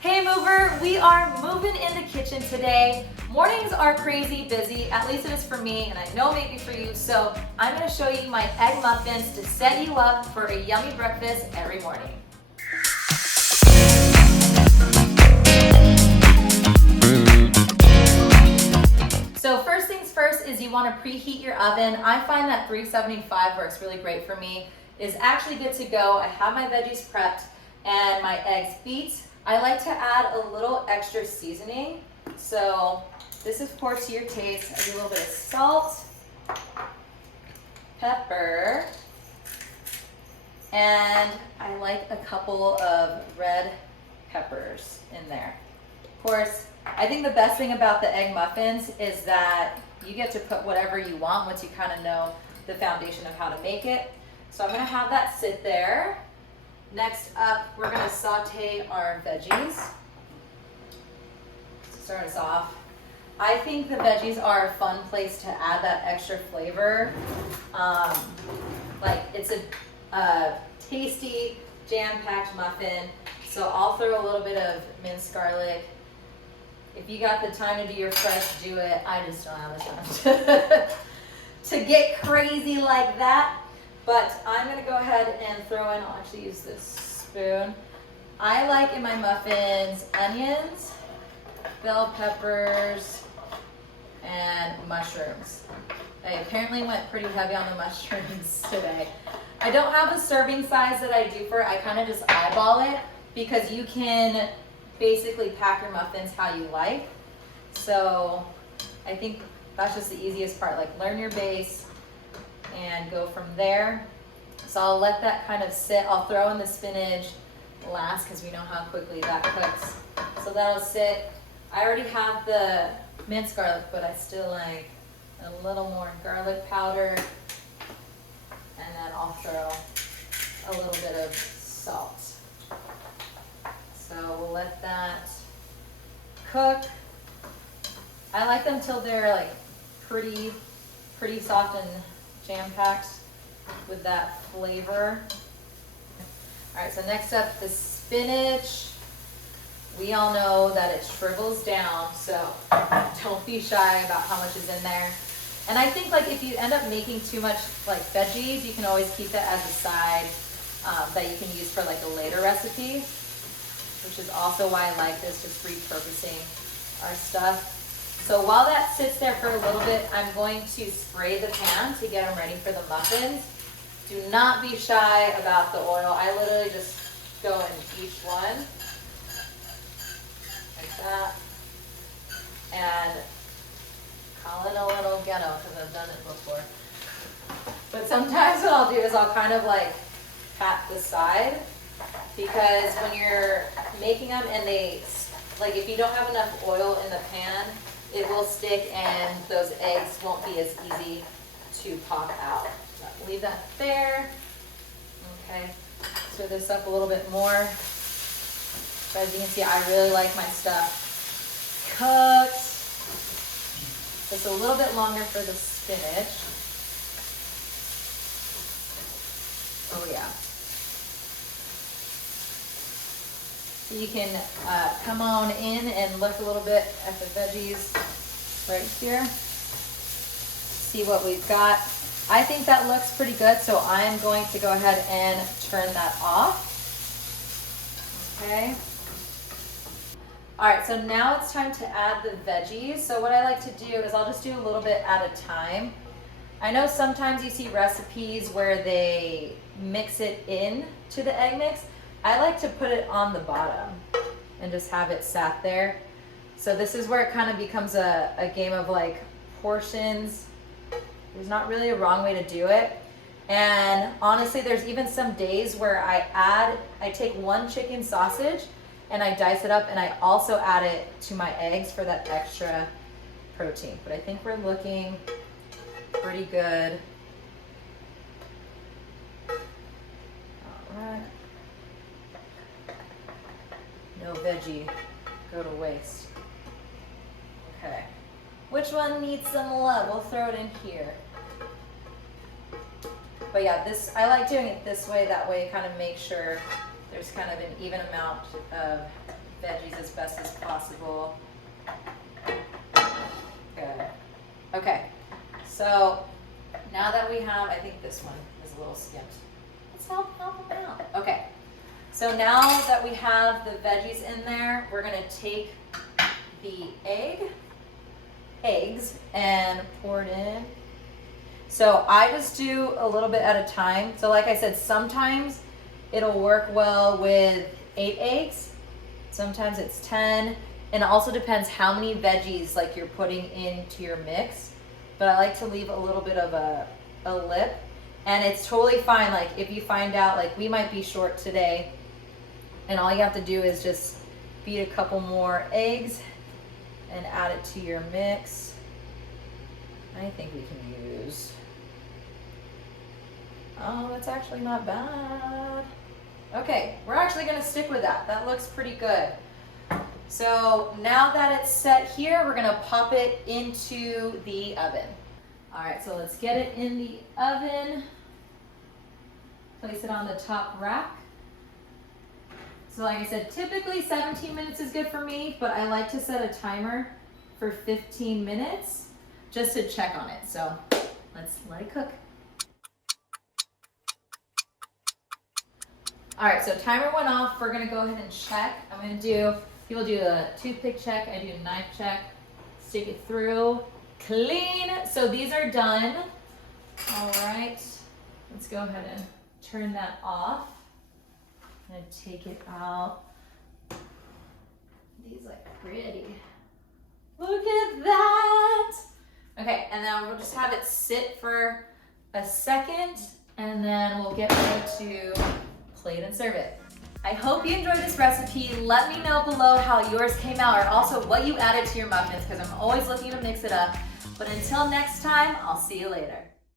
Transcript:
Hey mover, we are moving in the kitchen today. Mornings are crazy busy, at least it is for me, and I know maybe for you, so I'm gonna show you my egg muffins to set you up for a yummy breakfast every morning. So first things first is you wanna preheat your oven. I find that 375 works really great for me. It's actually good to go. I have my veggies prepped and my eggs beat. I like to add a little extra seasoning. So this is, of course, to your taste. I do a little bit of salt, pepper, and I like a couple of red peppers in there. Of course, I think the best thing about the egg muffins is that you get to put whatever you want once you kind of know the foundation of how to make it. So I'm gonna have that sit there. Next up, we're gonna saute our veggies. To start us off, I think the veggies are a fun place to add that extra flavor. Like it's a tasty, jam-packed muffin. So I'll throw a little bit of minced garlic. If you got the time to do your fresh, do it. I just don't have the time to get crazy like that. But I'm gonna go ahead and throw in, I'll actually use this spoon. I like in my muffins, onions, bell peppers, and mushrooms. I apparently went pretty heavy on the mushrooms today. I don't have a serving size that I do for it. I kind of just eyeball it because you can basically pack your muffins how you like. So I think that's just the easiest part, like learn your base and go from there. So I'll let that kind of sit. I'll throw in the spinach last because we know how quickly that cooks. So that'll sit. I already have the minced garlic, but I still like a little more garlic powder. And then I'll throw a little bit of salt. So we'll let that cook. I like them till they're like pretty soft and jam-packed with that flavor. All right, so next up, the spinach. We all know that it shrivels down, so don't be shy about how much is in there. And I think like if you end up making too much like veggies, you can always keep that as a side that you can use for like a later recipe, which is also why I like this, just repurposing our stuff. So while that sits there for a little bit, I'm going to spray the pan to get them ready for the muffins. Do not be shy about the oil. I literally just go in each one, like that. And call it a little ghetto because I've done it before. But sometimes what I'll do is I'll kind of like pat the side because when you're making them and they, like if you don't have enough oil in the pan, it will stick and those eggs won't be as easy to pop out. So leave that there. Okay, stir this up a little bit more. So as you can see, I really like my stuff cooked. Just a little bit longer for the spinach. Oh yeah. So you can come on in and look a little bit at the veggies right here. See what we've got. I think that looks pretty good, so I'm going to go ahead and turn that off. Okay. All right, so now it's time to add the veggies. So what I like to do is I'll just do a little bit at a time. I know sometimes you see recipes where they mix it in to the egg mix. I like to put it on the bottom and just have it sat there. So this is where it kind of becomes a game of like portions. There's not really a wrong way to do it. And honestly, there's even some days where I take one chicken sausage and I dice it up and I also add it to my eggs for that extra protein. But I think we're looking pretty good. All right. No veggie go to waste. Okay. Which one needs some love? We'll throw it in here. But yeah, this, I like doing it this way. That way it kind of makes sure there's kind of an even amount of veggies as best as possible. Good. Okay, so now that we have, I think this one is a little skimmed. Let's help them out. Okay, so now that we have the veggies in there, we're gonna take the eggs and pour it in. So I just do a little bit at a time. So like I said, sometimes it'll work well with 8 eggs. Sometimes it's 10. And it also depends how many veggies like you're putting into your mix. But I like to leave a little bit of a lip. And it's totally fine. Like if you find out like we might be short today and all you have to do is just beat a couple more eggs and add it to your mix. I think we can use, oh, that's actually not bad. Okay, we're actually gonna stick with that. That looks pretty good. So now that it's set here, we're gonna pop it into the oven. All right, so let's get it in the oven. Place it on the top rack. So like I said, typically 17 minutes is good for me, but I like to set a timer for 15 minutes just to check on it. So let's let it cook. All right, so timer went off. We're gonna go ahead and check. I'm gonna do, people do a toothpick check, I do a knife check, stick it through, clean. So these are done. All right, let's go ahead and turn that off. I'm gonna take it out. These look pretty. Look at that. Okay, and then we'll just have it sit for a second and then we'll get ready to plate and serve it. I hope you enjoyed this recipe. Let me know below how yours came out or also what you added to your muffins because I'm always looking to mix it up. But until next time, I'll see you later.